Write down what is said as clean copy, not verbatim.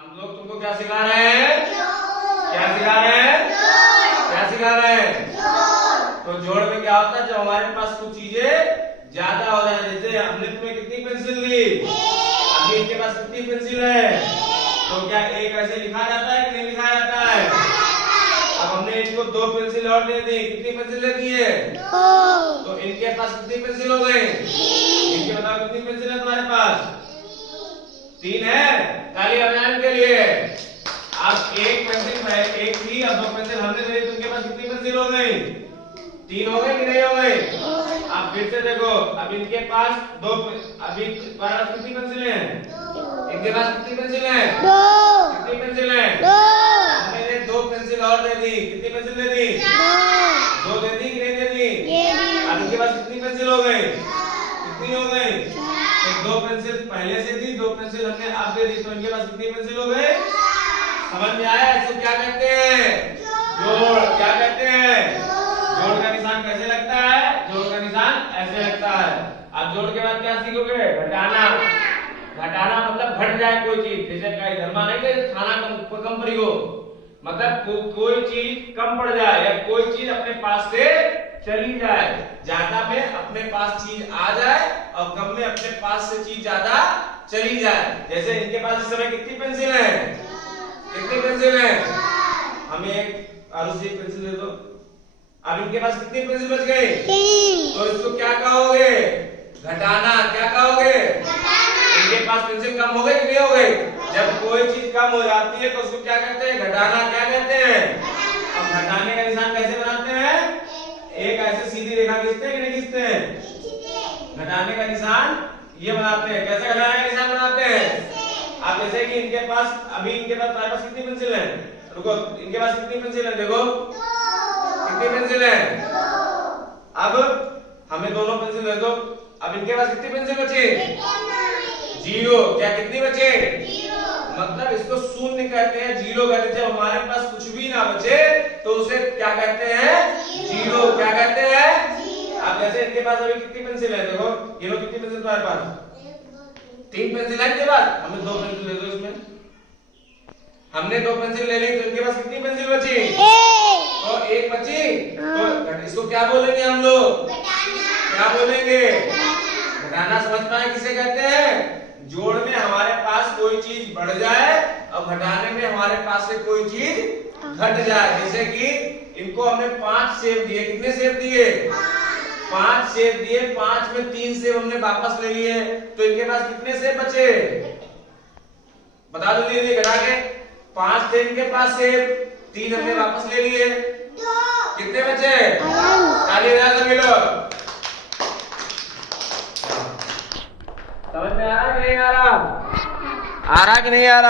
हम लोग तुमको क्या सिखा रहे हैं? क्या सिखा रहे हैं? क्या सिखा रहे हैं? तो जोड़ में क्या होता है, जब हमारे पास कुछ चीजें ज्यादा हो जाए, जैसे हमने तुम्हें कितनी पेंसिल दी, अभी इनके पास कितनी पेंसिल है, तो क्या एक ऐसे लिखा जाता है कि नहीं लिखा जाता है? अब हमने इनको 2 पेंसिल और दे दी, कितनी पेंसिल दे दी है? तो इनके पास कितनी पेंसिल हो गई? इनके बताओ कितनी पेंसिल है तुम्हारे पास? 3 है। ताली अभियान के लिए। अब एक पेंसिल एक थी, अब 2 पेंसिल हमने दे दी, तो इनके पास कितनी पेंसिल हो गई? 3 हो गई कि नहीं हो गई? अब फिर से देखो, अब इनके पास 2, अभी तुम्हारे पास कितनी पेंसिल है? इनके पास कितनी पेंसिल है? कितनी पेंसिल है? हमने 2 पेंसिल और दे दी, कितनी पेंसिल दे दी? 2 दे दी कि नहीं दे दी? अब इनके पास कितनी पेंसिल हो गई? कितनी हो गई? तो 2 पेंसिल पहले से थी, 2 पेंसिल हमने अब दे दी, तो इनके पास कितनी पेंसिल हो गई? समझ में आया? इसको क्या कहते हैं? जोड़। क्या कहते हैं? जोड़ का निशान कैसे लगता है? जोड़ का निशान ऐसे लगता है। अब जोड़ के बाद क्या सीखोगे? घटाना। घटाना मतलब घट जाए कोई चीज, जैसे धर्मा नहीं कि खाना कम पड़ी हो, मतलब कोई चीज कम पड़ जाए या कोई चीज अपने पास से चली जाए। ज्यादा में अपने पास चीज आ जाए और कम में अपने पास से चीज ज्यादा चली जाए। जैसे इनके पास इस समय कितनी पेंसिल है? कितनी पेंसिल है? हमें एक आरुषि पेंसिल दे दो। अब इनके पास कितनी पेंसिल बच गई? तो इसको क्या कहोगे? घटाना। क्या कहोगे? इनके पास पेंसिल कम हो गई कि नहीं हो गई? जब कोई चीज कम हो जाती है तो उसको क्या कहते हैं? घटाना। क्या कहते हैं? अब घटाने का निशान कैसे बनाते हैं? एक ऐसे सीधी रेखा खींचते हैं कि नहीं खींचते हैं? घटाने का निशान ये बनाते हैं। कैसे घटाने का निशान बनाते हैं? अब जैसे कि इनके पास, अभी इनके पास तुम्हारे पास कितनी पेंसिल है? रुको, इनके पास कितनी पेंसिल है? देखो कितनी पेंसिल है? अब हमें दोनों पेंसिल दे दो। अब इनके पास कितनी पेंसिल बची? 0। क्या कितनी बचे? मतलब इसको शून्य कहते हैं, 0 कहते हैं। जब हमारे पास कुछ भी ना बचे तो उसे क्या कहते हैं? 0। क्या कहते हैं? अब जैसे इनके पास अभी कितनी पेंसिल है? देखो ये लो, कितनी पेंसिल तुम्हारे पास? 3 पेंसिल है इनके पास। हमें 2 पेंसिल दे दो। इसमें हमने 2 पेंसिल ले ली, तो इनके पास कितनी पेंसिल बची? तो 1 बची। तो इसको क्या बोलेंगे हम लोग? क्या बोलेंगे? घटाना। समझ पाए किसे कहते हैं? जोड़ में हमारे पास कोई चीज बढ़ जाए और घटाने में हमारे पास से कोई चीज घट जाए। जैसे कि इनको हमने 5 सेब दिए। कितने सेब दिए? 5 सेब दिए। 5 में 3 सेब हमने वापस ले लिए, तो इनके पास कितने सेब बचे? बता दो दीदी घटा के। 5 थे इनके पास सेब, 3 हमने वापस ले लिए, कितने बचे? ताली बजा सभी लोग। समझ में आ रहा कि नहीं आ रहा? आ रहा कि नहीं आ रहा?